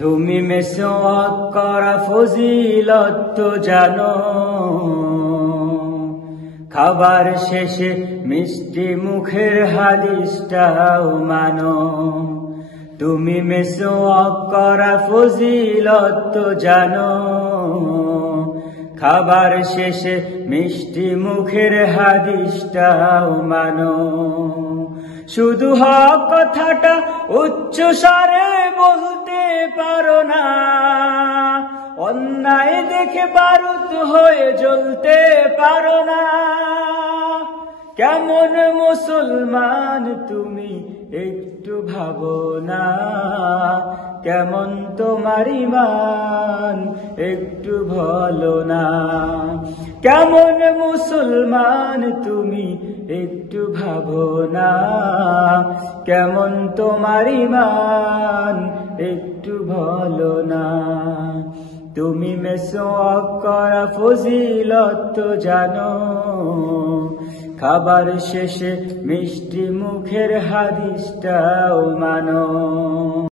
তুমি মেসওয়াক করা ফজিলত তো জানো, খাবার শেষে মিষ্টি মুখের হাদিসটাও মানো। তুমি মেসওয়াক করা ফজিলত তো জানো, খাবার শেষে মিষ্টি মুখের হাদিসটাও মানো। শুধু হক কথাটা উচ্চ স্বরে বলতে পারো না, অন্যায় দেখে বারুদ হয়ে জ্বলতে পারো না। কেমন মুসলমান তুমি একটু ভাবো না, কেমন তোমার ঈমান একটু বলো না। কেমন মুসলমান তুমি একটু ভাবো না, কেমন তোমার ঈমান একটু বলো না। তুমি মেসওয়াক করা ফজিলত তো জানো, খাবার শেষে মিষ্টি মুখের হাদিসটাও মানো।